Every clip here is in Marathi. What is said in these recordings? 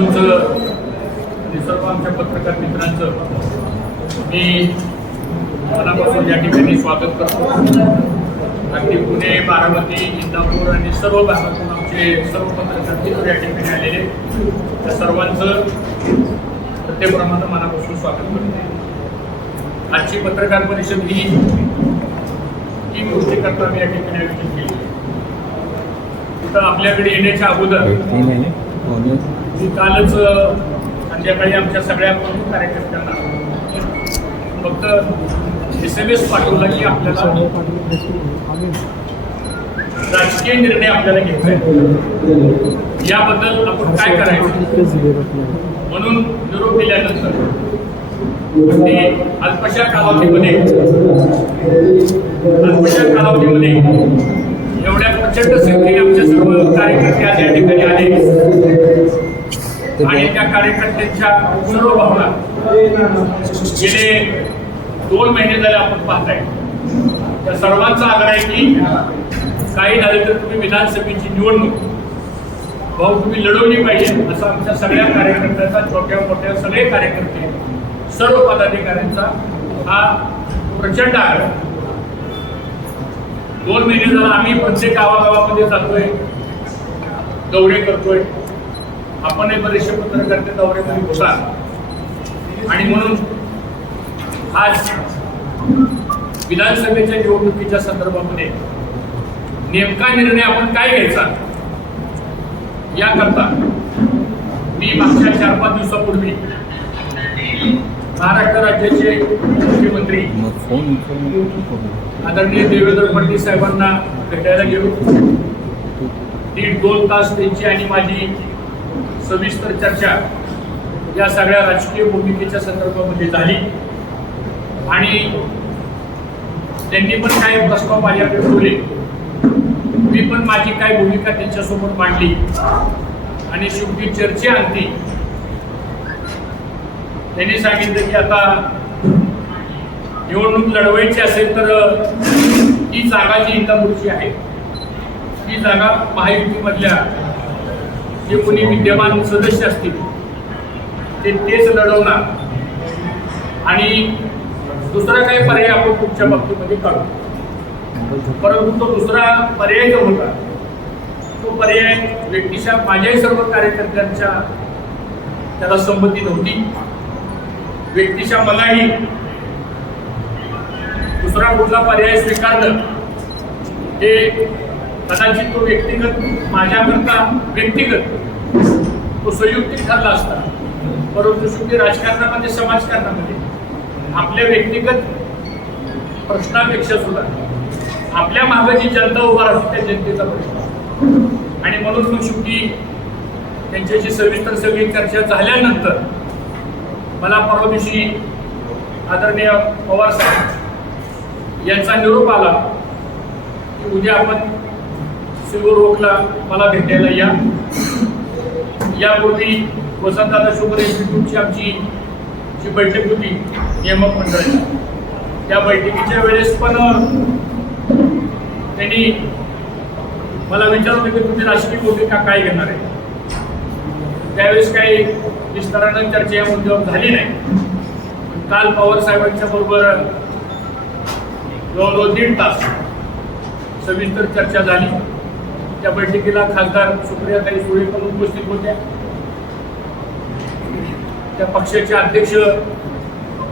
बंधूंचं आणि सर्व आमच्या पत्रकार मित्रांचं मी मनापासून या ठिकाणी स्वागत करतो. अगदी पुणे बारामती इंदापूर आणि सर्व भागातून आमचे सर्व पत्रकार मित्र या ठिकाणी आलेले त्या सर्वांचं प्रत्येकप्रमाणे मनापासून स्वागत करतो. आजची पत्रकार परिषद ही तीन गोष्टी करता मी या ठिकाणी आयोजित केली. तर आपल्याकडे येण्याच्या अगोदर मी कालच संध्याकाळी आमच्या सगळ्या प्रमुख कार्यकर्त्यांना फक्त एस एम एस पाठवला की आपल्याला राजकीय निर्णय आपल्याला घ्यायचा आहे. याबद्दल आपण काय करायचं? म्हणून निरोप दिल्यानंतर अगदी अल्पशा कालावधीमध्ये अल्पशा कालावधीमध्ये एवढ्या प्रचंड संख्येने आमच्या सर्व कार्यकर्ते आज या ठिकाणी आले. आणि त्या कार्यकर्त्यांच्या सर्व भावना गेले दोन महिने झाले आपण पाहताय. त्या सर्वांचा आग्रह आहे की काही झाले तर तुम्ही विधानसभेची निवडणूक भाऊ तुम्ही लढवली पाहिजे असा आमच्या सगळ्या कार्यकर्त्यांचा छोट्या मोठ्या सगळे कार्यकर्ते सर्व पदाधिकाऱ्यांचा हा प्रचंड आग्रह दोन महिने झाला आम्ही प्रत्येक गावागावामध्ये जातोय दौरे करतोय. आपणही बरेचसे पत्रकर्ते दौऱ्यामध्ये होता. आणि म्हणून आज विधानसभेच्या निवडणुकीच्या संदर्भामध्ये नेमका निर्णय आपण काय घ्यायचा? याकरता मी मागच्या चार पाच दिवसापूर्वी महाराष्ट्र राज्याचे मुख्यमंत्री आदरणीय देवेंद्र फडणवीस साहेबांना भेटायला गेलो. दीड दोन तास त्यांची आणि माझी सविस्तर चर्चा या सगळ्या राजकीय भूमिकेच्या संदर्भामध्ये झाली. आणि त्यांनी पण काही प्रस्ताव माझ्याकडे ठेवले. मी पण माझी काय भूमिका त्यांच्यासमोर मांडली. आणि शेवटी चर्चेअंती त्यांनी सांगितलं की आता निवडणूक लढवायची असेल तर ती जागा जी इंदापूरची आहे ती जागा महायुतीमधल्या जे कोणी विद्यमान सदस्य असतील ते तेच लढवणार. आणि दुसरा काही पर्याय आपण पुढच्या बाबतीमध्ये काढू. परंतु तो दुसरा पर्याय जो होता तो पर्याय व्यक्तीच्या माझ्याही सर्व कार्यकर्त्यांच्या त्याला संमती नव्हती. व्यक्तीच्या मलाही दुसरा कुठला पर्याय स्वीकारणं हे कदाचित तो व्यक्तिगत माझ्याकरता व्यक्तिगत तो संयुक्तिक ठरला असता. परंतु शेवटी राजकारणामध्ये समाजकारणामध्ये आपल्या व्यक्तिगत प्रश्नापेक्षा सुद्धा आपल्या मागे जी जनता उभा राहते त्या जनतेचा प्रश्न आणि म्हणून मग शेवटी त्यांच्याशी सविस्तर सगळी चर्चा झाल्यानंतर मला परवा दिवशी आदरणीय पवार साहेब यांचा निरोप आला की उद्या आपण सिल्वर रोकला मला भेटायला या. यापूर्वी वसंतदादा शुगर इन्स्टिट्यूटची आमची जी बैठक होती नियामक मंडळाची. त्या बैठकीच्या वेळेस पण त्यांनी मला विचारलं की तुम्ही राजकीय का काय घेणार आहे? त्यावेळेस काही विस्तारानं चर्चा या मुद्द्यावर झाली नाही. काल पवार साहेबांच्या बरोबर जवळजवळ दीड तास सविस्तर चर्चा झाली. त्या बैठकीला खासदार सुप्रियाताई सुळे पण उपस्थित होत्या त्या पक्षाचे अध्यक्ष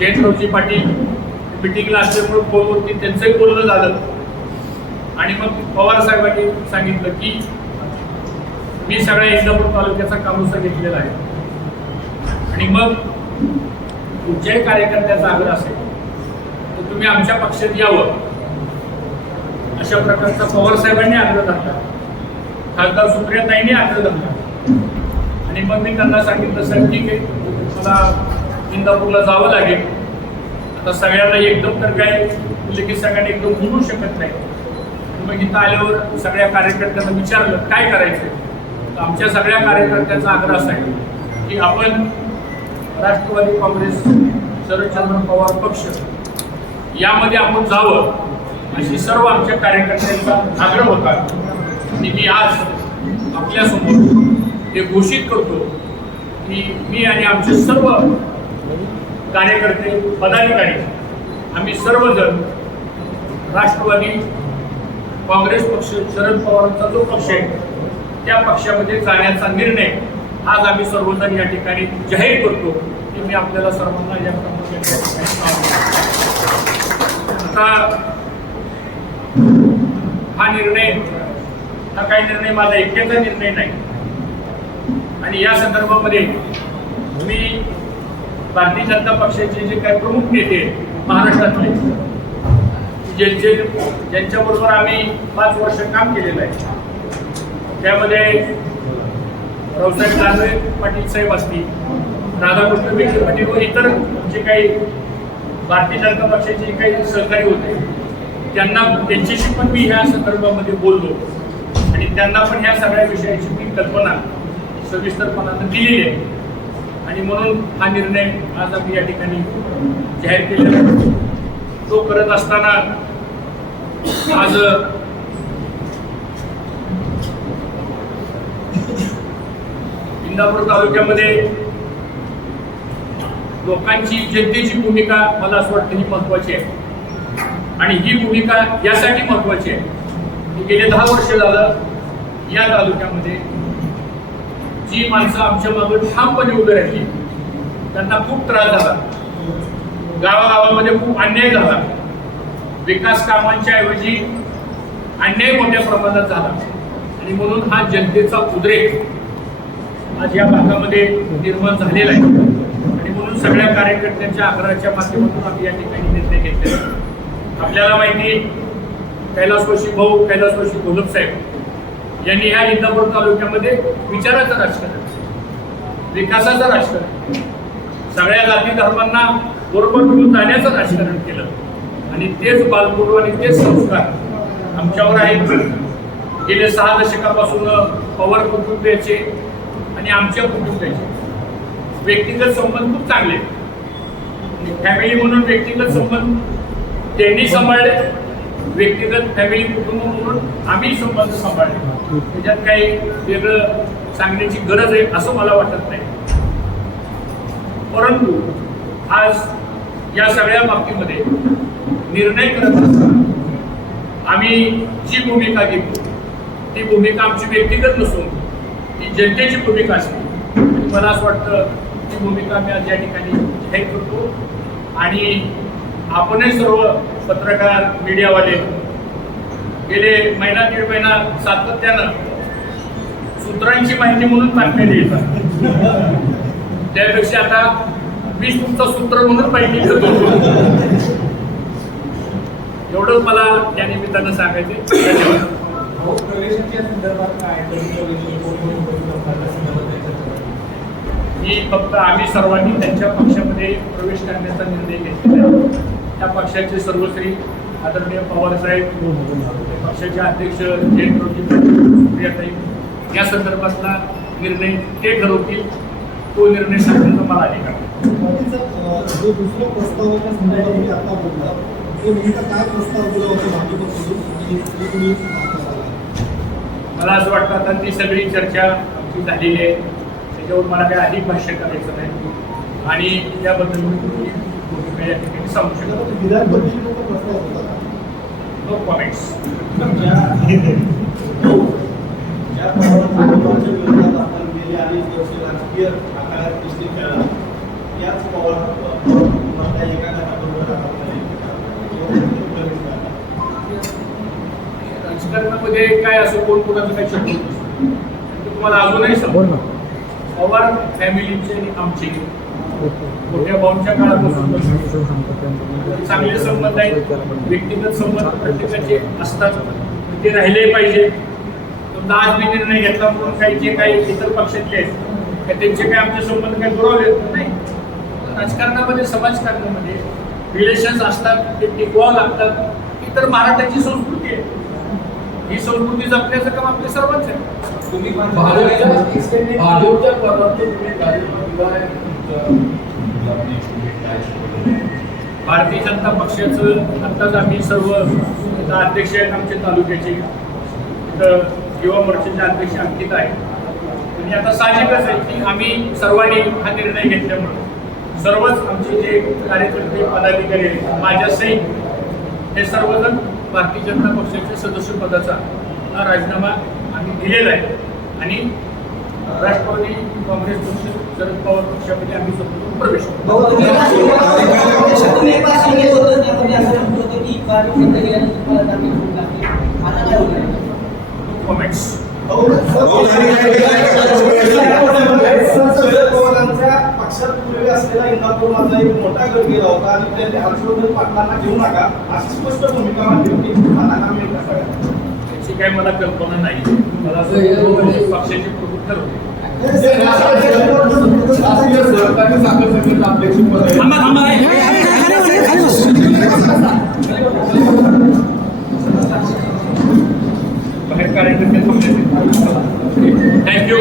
जयंतरावजी पाटील मिटिंगला असल्यामुळे फोनवरती त्यांचंही बोलणं झालं. आणि मग पवार साहेबांनी सांगितलं की मी सगळ्या इंदापूर तालुक्याचा कामोसा घेतलेला आहे. आणि मग कुठच्याही कार्यकर्त्याचा आग्रह असेल तर तुम्ही आमच्या पक्षात यावं. अशा प्रकारचा पवार साहेबांनी आग्रह धरला. खासदार सुप्रियाताईंनी आग्रह धरला. आणि मग मी त्यांना सांगितलं सर ठीक आहे. मला इंदापूरला जावं लागेल. आता सगळ्यांना एकदम तर काय म्हणजे की सगळ्यांना एकदम होऊ शकत नाही. मग इथं आल्यावर सगळ्या कार्यकर्त्यांना विचारलं काय करायचं तर आमच्या सगळ्या कार्यकर्त्यांचा आग्रह असा आहे की आपण राष्ट्रवादी काँग्रेस शरदचंद्र पवार पक्ष यामध्ये आपण जावं अशी सर्व आमच्या कार्यकर्त्यांचा आग्रह होता. आणि मी आज आपल्यासमोर हे घोषित करतो की मी आणि आमचे सर्व कार्यकर्ते पदाधिकारी आम्ही सर्वजण राष्ट्रवादी काँग्रेस पक्ष शरद पवारांचा जो पक्ष आहे त्या पक्षामध्ये जाण्याचा निर्णय आज आम्ही सर्वजण या ठिकाणी जाहीर करतो की मी आपल्याला सर्वांना या आता हा निर्णय हा काही निर्णय माझा एकट्याचा निर्णय नाही. आणि या संदर्भामध्ये मी भारतीय जनता पक्षाचे जे काही प्रमुख नेते महाराष्ट्रातले ज्यांचे ज्यांच्याबरोबर आम्ही पाच वर्ष काम केलेलं आहे त्यामध्ये रावसाहेब दानवे पाटील साहेब असतील राधाकृष्ण विखे पाटील व इतर जे काही भारतीय जनता पक्षाचे काही सहकारी होते त्यांना त्यांच्याशी पण मी ह्या संदर्भामध्ये बोललो. आणि त्यांना पण ह्या सगळ्या विषयाची मी कल्पना सविस्तरपणानं दिलेली आहे. आणि म्हणून हा निर्णय आज आम्ही या ठिकाणी जाहीर केलेला तो करत असताना आज इंदापूर तालुक्यामध्ये लोकांची जनतेची भूमिका मला असं वाटतं ही महत्वाची आहे. आणि ही भूमिका यासाठी महत्वाची आहे. गेले दहा वर्ष झालं या तालुक्यामध्ये. जी माणसं आमच्या मागे ठामपणे उभे राहिली त्यांना खूप त्रास झाला. गावागावामध्ये खूप अन्याय झाला. विकास कामांच्या ऐवजी अन्याय मोठ्या प्रमाणात झाला. आणि म्हणून हा जनतेचा उद्रेक आज या भागामध्ये निर्माण झालेला आहे. आणि म्हणून सगळ्या कार्यकर्त्यांच्या आग्रहाच्या माध्यमातून आम्ही या ठिकाणी निर्णय घेतले आपल्याला माहिती कैलासवासी भाऊ कैलासवासी घोलप साहेब यांनी ह्या इंदापूर तालुक्यामध्ये विचाराचं राजकारण. विकासाचं राजकारण. सगळ्या जाती धर्मांना बरोबर घेऊन जाण्याचं राजकारण केलं. आणि तेच बालपूर्व आणि तेच संस्कार आमच्यावर आहेत. गेले सहा दशकापासून पवार कुटुंबियाचे आणि आमच्या कुटुंबियाचे व्यक्तिगत संबंध खूप चांगले. फॅमिली म्हणून व्यक्तिगत संबंध त्यांनी सांभाळले. व्यक्तिगत फॅमिली कुटुंब म्हणून आम्ही संबंध सांभाळले. त्याच्यात काही वेगळं सांगण्याची गरज आहे असं मला वाटत नाही. परंतु आज या सगळ्या बाबतीमध्ये निर्णय करत असताना आम्ही जी भूमिका घेतो ती भूमिका आमची व्यक्तिगत नसून ती जनतेची भूमिका असते. मला असं वाटतं ती भूमिका आम्ही आज या ठिकाणी जाहीर करतो. आणि आपणही सर्व पत्रकार मीडियावाले गेले महिना दीड महिना सातत्यानं सूत्रांची माहिती म्हणून बातम्या येतात त्यापेक्षा आता मीच तुमचं सूत्र म्हणून माहिती घेतो एवढंच मला या निमित्तानं सांगायचे मी काय प्रवेश फक्त आम्ही सर्वांनी त्यांच्या पक्षामध्ये प्रवेश करण्याचा निर्णय घेतलेला आहे. त्या पक्षाचे सर्वश्री आदरणीय पवार साहेब पक्षाचे अध्यक्ष सुप्रियाताई या संदर्भातला निर्णय ते ठरवतील. तो निर्णय सांगण्याचा मला अधिकार जो दुसरा संदर्भात आता बोलला तो नेमका काय प्रस्ताव दिला होता भाजपकडून? मला असं वाटतं आता ती सगळी चर्चा आमची झालेली आहे. त्याच्यावर मला काही अधिक भाष्य करायचं नाही. आणि त्याबद्दल मी कुठली भूमिका या ठिकाणी सांगू शकतो. त्यामध्ये विधान परिषदेचा प्रस्ताव होता का? नो कॉमेंट्स ज्या पवारांच्या विरोधात आपण गेली अनेक वर्ष राजकीय आकारात पवार पवारांना एका गटाबरोबर. राजकारणामध्ये काय असं कोण कोणाचं काही शक्य तुम्हाला अजूनही समोर पवार फॅमिलीचे आणि आमचे. मोठ्या भाऊंच्या काळापासून चांगले संबंध आहेत. व्यक्तिगत संबंध प्रत्येकाचे असतात. ते राहिले पाहिजे. समजा आज मी निर्णय घेतला म्हणून काही जे काही इतर पक्षातले आहेत का त्यांचे काही आमचे संबंध काही दुरावले नाही. राजकारणामध्ये समाजकारणामध्ये रिलेशन्स असतात ते टिकवावं लागतात. ही तर महाराष्ट्राची संस्कृती आहे. ही संस्कृती जपण्याचं काम आपल्या सर्वांचं आहे. तुम्ही पण भाजपच्या भारतीय जनता पक्षाचं आत्ताच आम्ही सर्व आता अध्यक्ष आहेत आमचे तालुक्याचे. तर युवा मोर्चाचे अध्यक्ष अंकित आहे आणि आता साहजिकच आहे की आम्ही सर्वांनी हा निर्णय घेतल्यामुळे सर्वच आमचे जे कार्यकर्ते पदाधिकारी आहेत, माझ्यासहित हे सर्वजण भारतीय जनता पक्षाच्या सदस्यपदाचा हा राजीनामा आम्ही दिलेला आहे. आणि राष्ट्रवादी काँग्रेस पक्ष शरद पवार पक्षामध्ये आम्ही स्वतंत्र प्रवेश काय कॉमेंट्स शरद पवारांच्या पक्षात पूर्वी असलेला इंदापूर मधला एक मोठा गट गेला होता आणि त्यांनी हर्षवर्धन पाटलांना घेऊ नका अशी स्पष्ट भूमिका मांडली होती त्याची काही मला कल्पना नाही मला असं पक्षाचे प्रमुख ठरवले थँक्यू